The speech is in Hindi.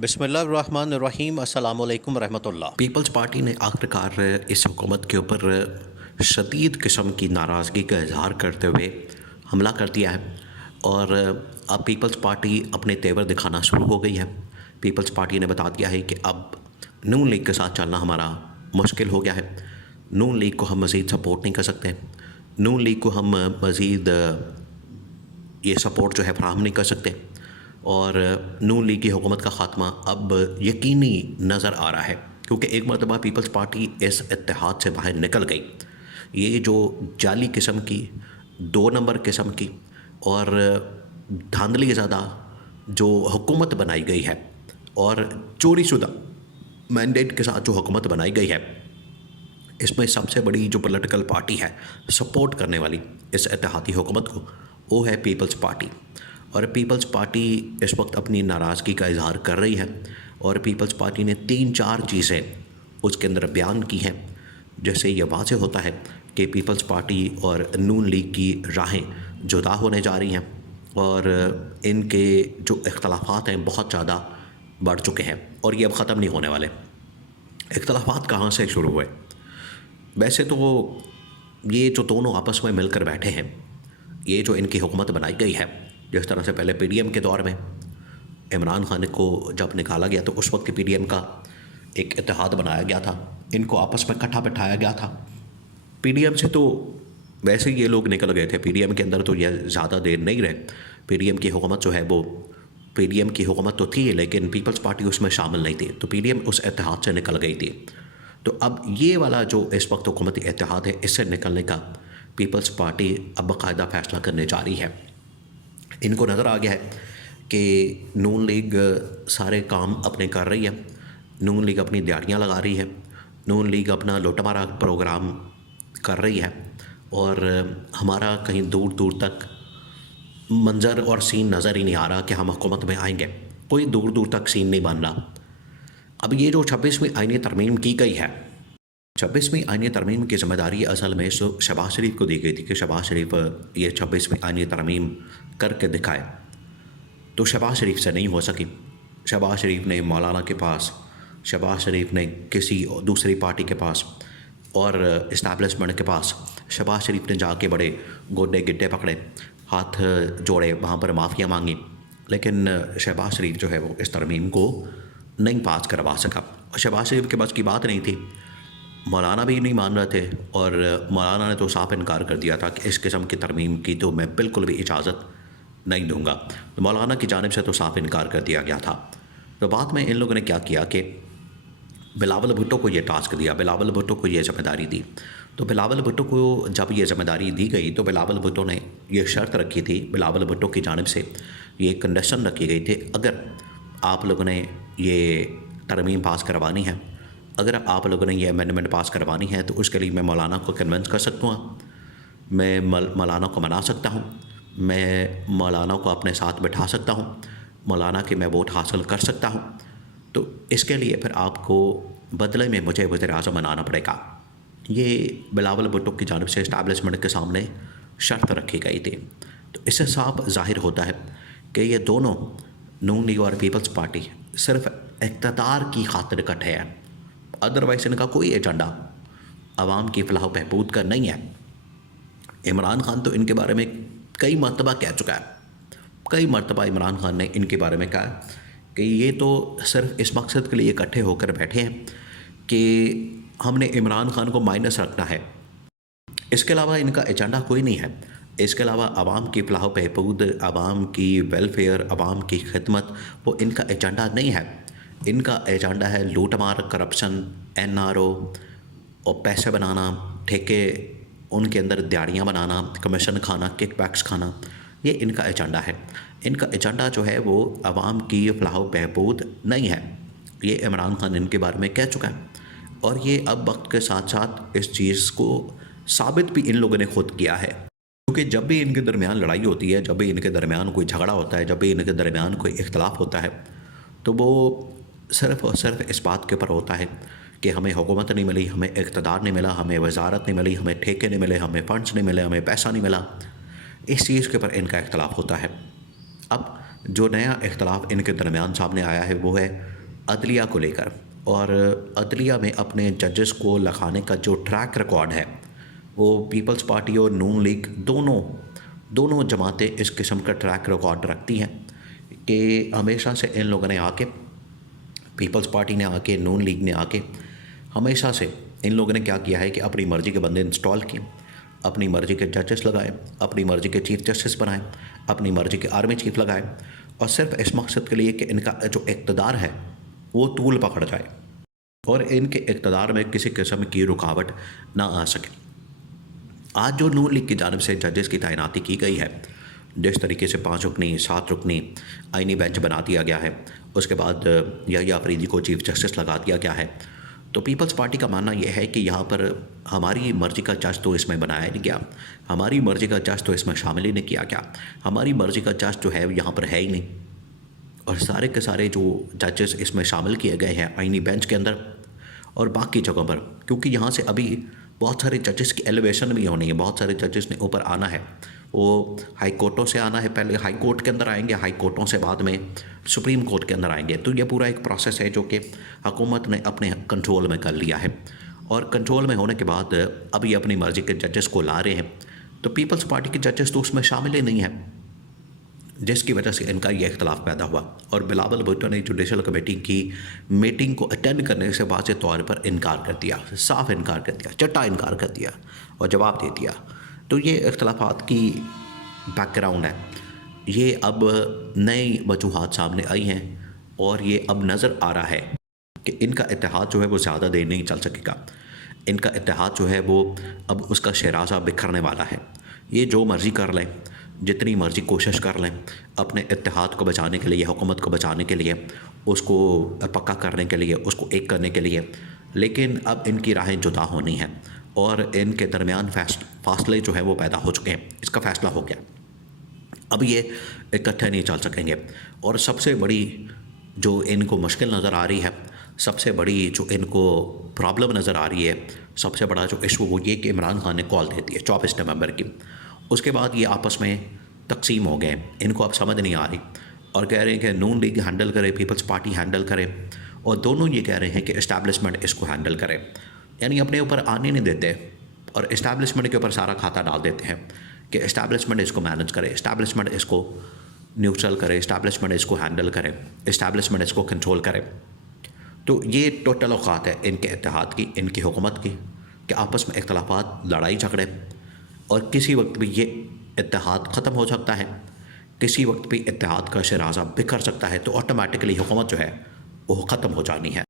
बिस्मिल्लाहिर्रहमानिर्रहीम अस्सलामु अलैकुम रहमतुल्लाह। पीपल्स पार्टी ने आखिरकार इस हुकूमत के ऊपर शदीद किस्म की नाराज़गी का इजहार करते हुए हमला कर दिया है और अब पीपल्स पार्टी अपने तेवर दिखाना शुरू हो गई है। पीपल्स पार्टी ने बता दिया है कि अब नून लीग के साथ चलना हमारा मुश्किल हो गया है। नून लीग को हम मज़ीद सपोर्ट नहीं कर सकते। नून लीग को हम मज़ीद ये सपोर्ट जो है फराहम नहीं कर सकते और नून लीग की हुकूमत का ख़ात्मा अब यकीनी नज़र आ रहा है, क्योंकि एक मरतबा पीपल्स पार्टी इस इत्तेहाद से बाहर निकल गई। ये जो जाली किस्म की, 2 नंबर किस्म की और धांधली ज़्यादा जो हुकूमत बनाई गई है और चोरी शुदा मैंडेट के साथ जो हुकूमत बनाई गई है, इसमें सबसे बड़ी जो पॉलिटिकल पार्टी है सपोर्ट करने वाली इस इत्तेहादी हुकूमत को, वो है पीपल्स पार्टी। और पीपल्स पार्टी इस वक्त अपनी नाराज़गी का इजहार कर रही है और पीपल्स पार्टी ने 3-4 चीज़ें उसके अंदर बयान की हैं, जैसे ये वाज़ेह होता है कि पीपल्स पार्टी और नून लीग की राहें जुदा होने जा रही हैं और इनके जो इख्तलाफात हैं बहुत ज़्यादा बढ़ चुके हैं और ये अब ख़त्म नहीं होने वाले। इख्तलाफात कहाँ से शुरू हुए? वैसे तो ये जो दोनों आपस में मिलकर बैठे हैं, ये जो इनकी हुकूमत बनाई गई है, जिस तरह से पहले पीडीएम के दौर में इमरान खान को जब निकाला गया तो उस वक्त पीडीएम का एक इत्तेहाद बनाया गया था, इनको आपस में इकट्ठा बैठाया गया था। पीडीएम से तो वैसे ही ये लोग निकल गए थे, पीडीएम के अंदर तो ये ज़्यादा देर नहीं रहे। पीडीएम की हुकूमत जो है वो पीडीएम की हुकूमत तो थी, लेकिन पीपल्स पार्टी उसमें शामिल नहीं थी, तो पीडीएम उस इत्तेहाद से निकल गई थी। तो अब ये वाला जो इस वक्त हुकूमती इत्तेहाद है, इससे निकलने का पीपल्स पार्टी अब बाकायदा फ़ैसला करने जा रही है। इनको नज़र आ गया है कि नून लीग सारे काम अपने कर रही है, नून लीग अपनी दिहाड़ियाँ लगा रही है, नून लीग अपना लूटमारा प्रोग्राम कर रही है और हमारा कहीं दूर दूर तक मंज़र और सीन नज़र ही नहीं आ रहा कि हम हुकूमत में आएंगे। कोई दूर दूर तक सीन नहीं बन रहा। अब ये जो 26वीं आईनी तरमीम की गई है, 26वीं आईनी तरमीम की ज़िम्मेदारी असल में शहबाज शरीफ को दी गई थी कि शहबाज शरीफ ये 26वीं आईनी तरमीम करके दिखाए, तो शहबाज शरीफ से नहीं हो सकी। शहबाज शरीफ ने मौलाना के पास, शहबाज शरीफ ने किसी दूसरी पार्टी के पास और इस्टेब्लिशमेंट के पास शहबाज शरीफ ने जाके बड़े गोडे गिड्डे पकड़े, हाथ जोड़े, वहाँ पर माफ़िया मांगी, लेकिन शहबाज शरीफ जो है वो इस तरमीम को नहीं पास करवा सका। और शहबाज शरीफ के पास की बात नहीं थी, मौलाना भी नहीं मान रहे थे और मौलाना ने तो साफ इनकार कर दिया था कि इस किस्म की तरमीम की तो मैं बिल्कुल भी इजाज़त नहीं दूंगा। तो मौलाना की जानिब से तो साफ इनकार कर दिया गया था। तो बाद में इन लोगों ने क्या किया कि बिलावल भुट्टो को ये टास्क दिया, बिलावल भुट्टो को ये ज़िम्मेदारी दी। तो बिलावल भुट्टो को जब ये ज़िम्मेदारी दी गई तो बिलावल भुट्टो ने यह शर्त रखी थी, बिलावल भुट्टो की जानिब से ये कंडीशन रखी गई थी, अगर आप लोगों ने ये तरमीम पास करवानी है, अगर आप लोगों ने ये अमेंडमेंट पास करवानी है, तो उसके लिए मैं मौलाना को कन्विंस कर सकता हूँ, मैं मौलाना को मना सकता हूँ, मैं मौलाना को अपने साथ बिठा सकता हूँ, मौलाना के मैं वोट हासिल कर सकता हूँ। तो इसके लिए फिर आपको बदले में मुझे वज़ीर-ए-आज़म बनाना पड़ेगा। ये बिलावल भुट्टो की जानिब से इस्टेब्लिशमेंट के सामने शर्त रखी गई थी। तो इससे साफ ज़ाहिर होता है कि ये दोनों नून लीग और पीपल्स पार्टी सिर्फ इक़्तिदार की खातिर इकट्ठे हैं, अदरवाइज़ इनका कोई एजेंडा आवाम की फलाह बहबूद का नहीं है। इमरान खान तो इनके बारे में कई मरतबा कह चुका है, कई मरतबा इमरान खान ने इनके बारे में कहा कि ये तो सिर्फ इस मकसद के लिए इकट्ठे होकर बैठे हैं कि हमने इमरान खान को माइनस रखना है, इसके अलावा इनका एजेंडा कोई नहीं है। इसके अलावा आवाम की फलाह बहबूद, आवाम की वेलफेयर, आवाम की खिदमत, वो इनका एजेंडा नहीं है। इनका एजेंडा है लूटमार, करप्शन, एनआरओ और पैसे बनाना, ठेके, उनके अंदर दिहाड़ियाँ बनाना, कमीशन खाना, किकबैक्स खाना, ये इनका एजेंडा है। इनका एजेंडा जो है वो आवाम की फलाह बहबूद नहीं है। ये इमरान खान इनके बारे में कह चुका है और ये अब वक्त के साथ साथ इस चीज़ को साबित भी इन लोगों ने खुद किया है, क्योंकि जब भी इनके दरमियान लड़ाई होती है, जब भी इनके दरमियान कोई झगड़ा होता है, जब भी इनके दरमियान कोई इख्तलाफ होता है, तो वो सिर्फ़ और सिर्फ इस बात के ऊपर होता है कि हमें हुकूमत नहीं मिली, हमें इक़्तिदार नहीं मिला, हमें वजारत नहीं मिली, हमें ठेके नहीं मिले, हमें फंड्स नहीं मिले, हमें पैसा नहीं मिला। इस चीज़ के ऊपर इनका इख्तलाफ होता है। अब जो नया इख्तलाफ इनके दरमियान सामने आया है वो है अदलिया को लेकर। और अदलिया में अपने जजेस को लगाने का जो ट्रैक रिकॉर्ड है वो पीपल्स पार्टी और नून लीग दोनों जमातें इस किस्म का ट्रैक रिकॉर्ड रखती हैं कि हमेशा से इन लोगों ने आके, पीपल्स पार्टी ने आके, नून लीग ने आके, हमेशा से इन लोगों ने क्या किया है कि अपनी मर्ज़ी के बंदे इंस्टॉल किए, अपनी मर्ज़ी के जजेस लगाए, अपनी मर्ज़ी के चीफ जस्टिस बनाए, अपनी मर्ज़ी के आर्मी चीफ लगाए, और सिर्फ इस मकसद के लिए कि इनका जो इक़्तिदार है वो तूल पकड़ जाए और इनके इक़्तिदार में किसी किस्म की रुकावट ना आ सके। आज जो नून लीग की जानिब से जजेस की तैनाती की गई है, जिस तरीके से 5 रुकनी 7 रुकनी आइनी बेंच बना दिया गया है, उसके बाद यही अफरीदी को चीफ जस्टिस लगा दिया गया है, तो पीपल्स पार्टी का मानना यह है कि यहाँ पर हमारी मर्ज़ी का जज तो इसमें बनाया नहीं गया, हमारी मर्ज़ी का जज तो इसमें शामिल ही नहीं किया गया, हमारी मर्ज़ी का जज जो है यहाँ पर है ही नहीं। और सारे के सारे जो जजेस इसमें शामिल किए गए हैं आइनी बेंच के अंदर और बाकी जगहों पर, क्योंकि यहाँ से अभी बहुत सारे जजेस की एलिवेशन भी होनी है, बहुत सारे जजेस ने ऊपर आना है, वो हाई कोर्टों से आना है, पहले हाई कोर्ट के अंदर आएंगे, हाई कोर्टों से बाद में सुप्रीम कोर्ट के अंदर आएंगे। तो ये पूरा एक प्रोसेस है जो कि हुकूमत ने अपने कंट्रोल में कर लिया है, और कंट्रोल में होने के बाद अभी अपनी मर्ज़ी के जजेस को ला रहे हैं। तो पीपल्स पार्टी के जजेस तो उसमें शामिल ही नहीं है, जिसकी वजह से इनका ये इख्तलाफ पैदा हुआ। और बिलावल भुट्टो ने जुडिशल कमेटी की मीटिंग को अटेंड करने से वाज़ेह तौर पर इनकार कर दिया, साफ इनकार कर दिया, चट्टा इनकार कर दिया और जवाब दे दिया। तो ये इख्तलाफात की बैकग्राउंड है, ये अब नई वजूहात सामने आई हैं और ये अब नज़र आ रहा है कि इनका इत्तेहाद जो है वो ज़्यादा देर नहीं चल सकेगा। इनका इत्तेहाद जो है वो अब उसका शराज़ा बिखरने वाला है। ये जो मर्ज़ी कर लें, जितनी मर्ज़ी कोशिश कर लें अपने इत्तेहाद को बचाने के लिए, हुकूमत को बचाने के लिए, उसको पक्का करने के लिए, उसको एक करने के लिए, लेकिन अब इनकी राहें जुदा होनी हैं और इनके दरमियान फासले जो है वो पैदा हो चुके हैं। इसका फ़ैसला हो गया, अब ये इकट्ठे नहीं चल सकेंगे। और सबसे बड़ी जो इनको मुश्किल नज़र आ रही है, सबसे बड़ी जो इनको प्रॉब्लम नज़र आ रही है, सबसे बड़ा जो इशू वो ये कि इमरान खान ने कॉल दे दी है 24 नवंबर की। उसके बाद ये आपस में तकसीम हो गए, इनको अब समझ नहीं आ रही और कह रहे हैं कि नून लीग हैंडल करे, पीपल्स पार्टी हैंडल करे, और दोनों ये कह रहे हैं कि इस्टेब्लिशमेंट इसको हैंडल करे। यानी अपने ऊपर आने नहीं देते और इस्टेब्लिशमेंट के ऊपर सारा खाता डाल देते हैं कि इस्टेब्लिशमेंट इसको मैनेज करे, इस्टेब्लिशमेंट इसको न्यूट्रल करे, इस्टेब्लिशमेंट इसको हैंडल करे, इस्टेब्लिशमेंट इसको कंट्रोल करे। तो ये टोटल औकात है इनके इत्तेहाद की, इनकी हुकूमत की, कि आपस में इख्तलाफात, लड़ाई झगड़े, और किसी वक्त भी ये इत्तेहाद ख़त्म हो सकता है, किसी वक्त भी इत्तेहाद का शराज़ा बिखर सकता है। तो ऑटोमेटिकली हुकूमत जो है वो ख़त्म हो जानी है।